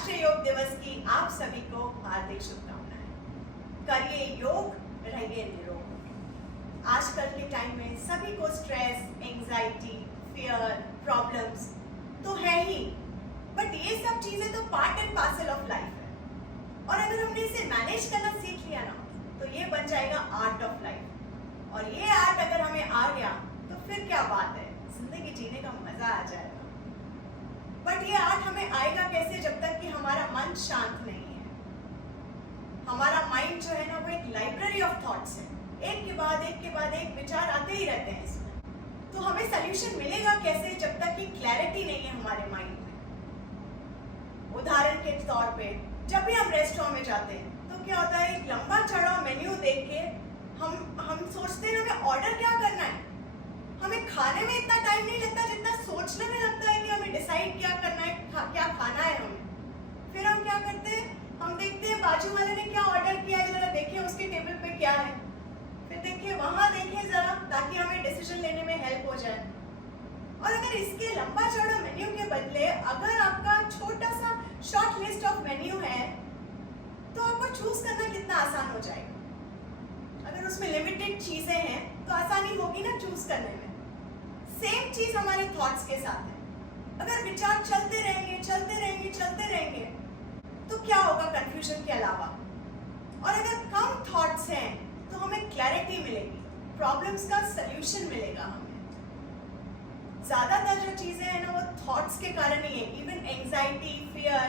राष्ट्रीय योग दिवस की आप सभी को हार्दिक शुभकामनाएं। करिए योग, रहिए निरोग। आजकल के टाइम में सभी को स्ट्रेस, एंजाइटी, फियर, प्रॉब्लम्स तो है ही, बट ये सब चीजें तो part and parcel of life है। और अगर हमने इसे मैनेज करना सीख लिया ना, तो ये बन जाएगा आर्ट ऑफ लाइफ। और ये आर्ट अगर हमें आ गया तो फिर क्या बात है, जिंदगी जीने का मजा आ जाएगा। बट ये आर्ट हमें आएगा कैसे, जब तक कि हमारा मन शांत नहीं है। हमारा माइंड जो है ना, वो एक लाइब्रेरी ऑफ थॉट्स है। एक के बाद एक विचार आते ही रहते हैं इसमें। तो हमें सल्यूशन मिलेगा कैसे, जब तक कि क्लैरिटी नहीं है हमारे माइंड में। उदाहरण के तौर पे जब भी हम रेस्टोरेंट में जाते हैं तो क्या होता है, एक लंबा चढ़ा मेन्यू देख के हम सोचते हैं हमें ऑर्डर क्या करना है। हमें खाने में इतना टाइम नहीं लगता जितना सोचने में लगता है कि हमें डिसाइड क्या करना है, क्या खाना है हमें। फिर हम क्या करते हैं, हम देखते हैं बाजू वाले ने क्या ऑर्डर किया है, जरा देखिए उसके टेबल पे क्या है। फिर देखिए वहां देखिए जरा, ताकि हमें डिसीजन लेने में हेल्प हो जाए। और अगर इसके लंबा चौड़ा मेन्यू के बदले अगर आपका छोटा सा शॉर्ट लिस्ट ऑफ मेन्यू है, तो आपको चूज करना कितना आसान हो जाएगा। अगर उसमें लिमिटेड चीजें हैं तो आसानी होगी ना चूज करने में। सेम चीज हमारे थॉट्स के साथ है। अगर विचार चलते रहेंगे तो क्या होगा कंफ्यूजन के अलावा। और अगर कम थॉट्स हैं तो हमें क्लैरिटी मिलेगी, प्रॉब्लम्स का सल्यूशन मिलेगा हमें। ज्यादातर जो चीजें हैं ना, वो थॉट्स के कारण ही है। इवन एंजाइटी, फियर,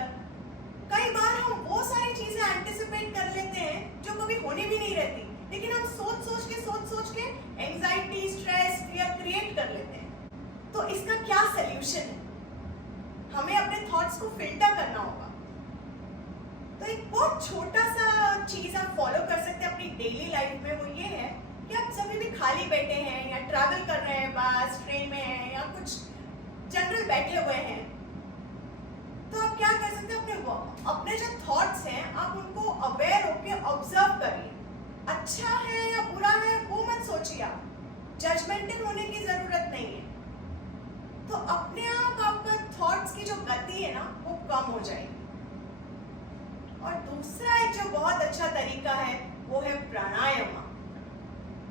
कई बार हम वो सारी चीजें एंटिसिपेट कर लेते हैं जो कभी होनी भी नहीं रहती, लेकिन हम सोच के एंजाइटी, स्ट्रेस, फियर क्रिएट कर लेते हैं। तो इसका क्या सल्यूशन है? हमें अपने थॉट्स को फिल्टर करना होगा। तो एक बहुत छोटा सा चीज आप फॉलो कर सकते हैं अपनी डेली लाइफ में। वो ये है कि आप सभी भी खाली बैठे हैं या ट्रैवल कर रहे हैं, बस ट्रेन में हैं या कुछ जनरल बैठे हुए हैं, तो आप क्या कर सकते हैं, अपने जो थॉट्स हैं आप उनको अवेयर होकर ऑब्जर्व करिए। अच्छा है या बुरा है वो मत सोचिए, आप जजमेंटल होने की जरूरत नहीं है। तो अपने आप आपका थॉट्स की जो गति है ना, वो कम हो जाएगी। और दूसरा एक जो बहुत अच्छा तरीका है वो है प्राणायाम,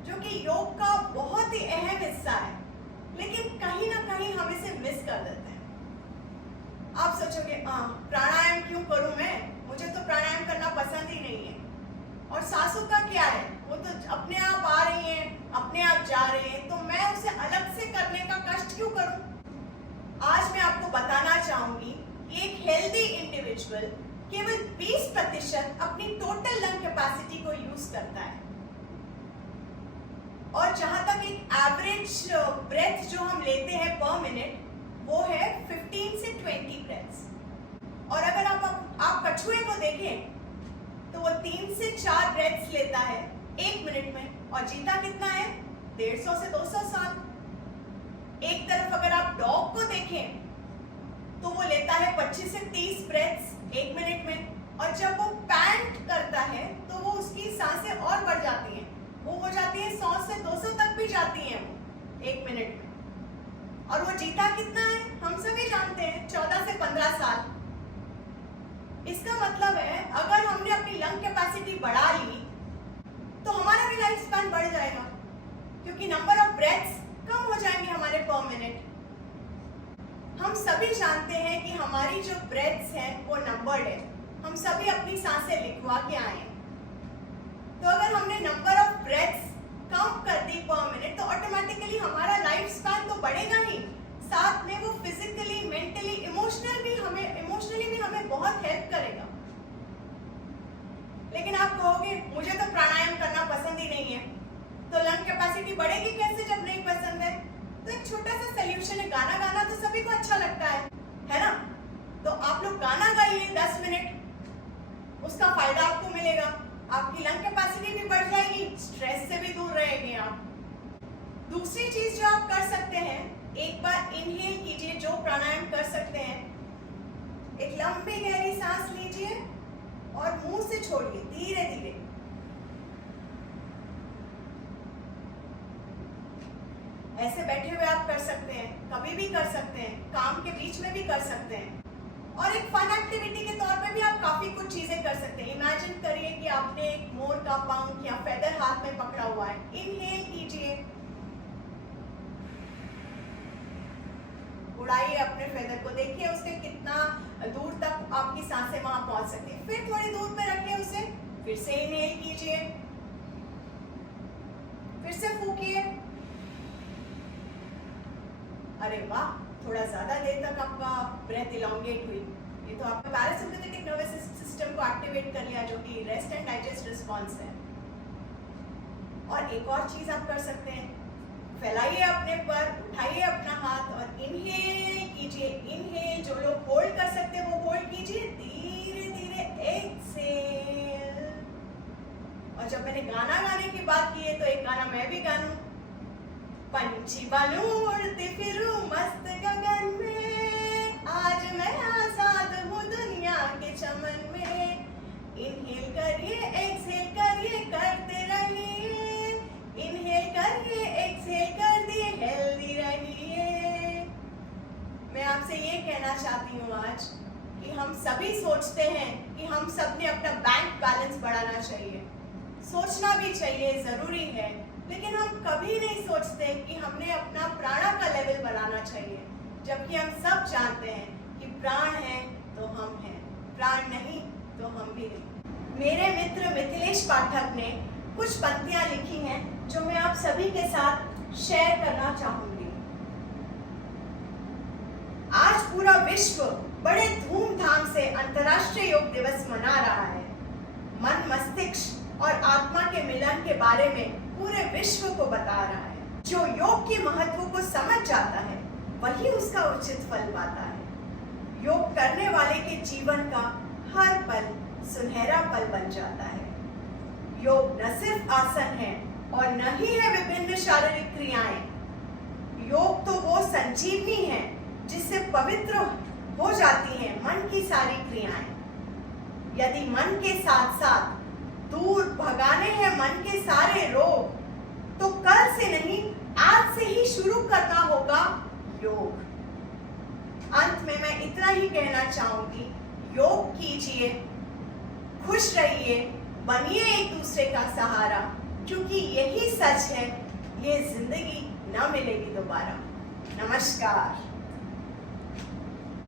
जो कि योग का बहुत ही अहम हिस्सा है, लेकिन कहीं ना कहीं हम इसे मिस कर देते हैं। आप सोचोगे प्राणायाम क्यों करूं मैं, मुझे तो प्राणायाम करना पसंद ही नहीं है। और सांसों का क्या है, वो तो अपने आप आ रही हैं, अपने आप जा रहे हैं, तो मैं उसे अलग से करने का कष्ट क्यों करूं। आज मैं आपको बताना चाहूंगी कि एक हेल्दी इंडिविजुअल केवल 20% अपनी टोटल लंग कैपेसिटी को यूज करता है। और जहां तक एक एवरेज ब्रेथ जो हम लेते हैं पर मिनट, वो है 15 से 20 ब्रेथ्स। और अगर आप कछुए को देखें तो वो 3 से 4 ब्रेथ्स लेता है 1 मिनट में, और जीता कितना है, 150 से 200 साल। एक तरफ अगर आप डॉग को देखें तो वो लेता है 25 से 30 ब्रेथ्स 1 मिनट में, और जब वो पैंट करता है तो वो उसकी सांसें और बढ़ जाती हैं, वो हो जाती है 100 से 200 तक भी जाती हैं वो 1 मिनट में। और वो जीता कितना है, हम सभी जानते हैं, 14 से 15 साल। इसका मतलब है अगर हमने अपनी लंग कैपेसिटी बढ़ा ली तो हमारा भी लाइफ स्पैन बढ़ जाएगा, क्योंकि नंबर ऑफ ब्रेथ्स कम हो जाएंगे हमारे पर मिनट। हम सभी जानते हैं कि हमारी जो ब्रेथ्स हैं वो नंबर्ड है। हम सभी अपनी सांसें लिखवा के आए हैं। तो अगर हमने नंबर ऑफ ब्रेथ्स कम कर दी पर मिनट, तो ऑटोमेटिकली हमारा लाइफ स्पैन तो बढ़ेगा ही, साथ में वो फिजिकली, मेंटली, इमोशनली भी हमें बहुत हेल्प करेगा। लेकिन आप कहोगे मुझे तो प्राणायाम करना पसंद ही नहीं है, तो लंग कैपेसिटी बढ़ेगी कैसे जब नहीं पसंद है। तो एक छोटा सा सल्यूशन है, गाना तो सभी को अच्छा लगता है ना। तो आप लोग गाना गाइए 10 मिनट, उसका फायदा आपको मिलेगा, आपकी लंग कैपेसिटी भी बढ़ जाएगी, स्ट्रेस से भी दूर रहेंगे आप। दूसरी चीज जो आप कर सकते हैं, एक बार इनहेल कीजिए, जो प्राणायाम कर सकते हैं। एक लंबी गहरी सांस लीजिए और मुंह से छोड़िए धीरे धीरे। ऐसे बैठे हुए आप कर सकते हैं, कभी भी कर सकते हैं, काम के बीच में भी कर सकते हैं। और एक फन एक्टिविटी के तौर पे भी आप काफी कुछ चीजें कर सकते हैं। इमेजिन करिए कि आपने एक मोर का पंख या फेदर हाथ में पकड़ा हुआ है। इनहेल कीजिए, उड़ाइए अपने फेदर को, देखिए उसके कितना दूर तक आपकी सांसें वहां पहुंच सकती है। फिर थोड़ी दूर पे रखिए उसे, फिर से इनहेल कीजिए, फिर से फूकिए। अरे वाह, थोड़ा ज्यादा देर तक आपका ब्रेथ इलोंगेट हुई। ये तो आपने पैरासिम्पैथेटिक नर्वस सिस्टम को एक्टिवेट कर लिया, जो कि रेस्ट एंड डाइजेस्ट रिस्पॉन्स है। और एक और चीज आप कर सकते हैं, फैलाइए अपने पर, उठाइए अपना हाथ और इनहेल कीजिए। इनहेल, जो लोग होल्ड कर सकते हैं वो होल्ड कीजिए, धीरे धीरे एक्सहेल। और जब मैंने गाना गाने की बात की है तो एक गाना मैं भी गानूं। पंछी बनूं उड़ती फिरूं मस्त गगन में, आज मैं आजाद हूँ दुनिया के चमन में। इनहेल करिए, एक्सहेल करिए, करते रहिए। इनहेल करिए, एक्सहेल कर दिए, हेल्दी रहिए। मैं आपसे ये कहना चाहती हूँ आज कि हम सभी सोचते हैं कि हम सब ने अपना बैंक बैलेंस बढ़ाना चाहिए। सोचना भी चाहिए, जरूरी है, लेकिन हम कभी नहीं सोचते कि हमने अपना प्राणा का लेवल बढ़ाना चाहिए। जबकि हम सब जानते हैं कि प्राण है तो हम हैं, प्राण नहीं तो हम भी नहीं। मेरे मित्र मिथिलेश पाठक ने कुछ पंक्तियां लिखी हैं जो मैं आप सभी के साथ शेयर करना चाहूंगी। आज पूरा विश्व बड़े धूमधाम से अंतर्राष्ट्रीय योग दिवस मना रहा है। मन, मस्तिष्क और आत्मा के मिलन के बारे में पूरे विश्व को बता रहा है। जो योग के महत्व को समझ जाता है वही उसका उचित फल पाता है। योग करने वाले के जीवन का हर पल सुनहरा पल बन जाता है। योग न सिर्फ आसन है और न ही है विभिन्न शारीरिक क्रियाएं। योग तो वो संजीवनी है जिससे पवित्र हो जाती हैं मन की सारी क्रियाएं। यदि मन के साथ साथ दूर भगाने हैं मन के सारे रोग, तो कल से नहीं आज से ही शुरू करना होगा योग। अंत में मैं इतना ही कहना चाहूंगी, योग कीजिए, खुश रहिए, बनिए एक दूसरे का सहारा, क्योंकि यही सच है, ये जिंदगी न मिलेगी दोबारा। नमस्कार।